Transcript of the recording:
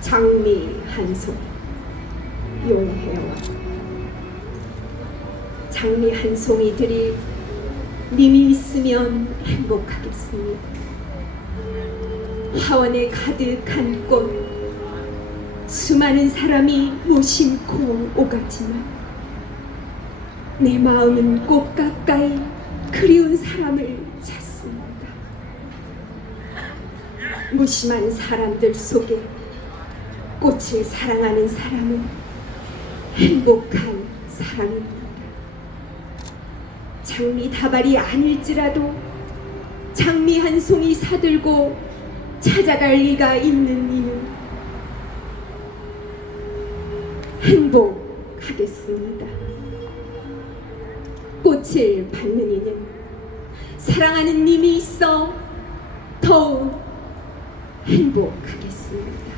장미 한 송이 용해와 장미 한 송이들이 님이 있으면 행복하겠습니다. 화원에 가득한 꽃 수많은 사람이 무심코 오가지만 내 마음은 꽃 가까이 그리운 사람을 찾습니다. 무심한 사람들 속에 꽃을 사랑하는 사람은 행복한 사람입니다. 장미 다발이 아닐지라도 장미 한 송이 사들고 찾아갈 리가 있는 이는 행복하겠습니다. 꽃을 받는 이는 사랑하는 님이 있어 더욱 행복하겠습니다.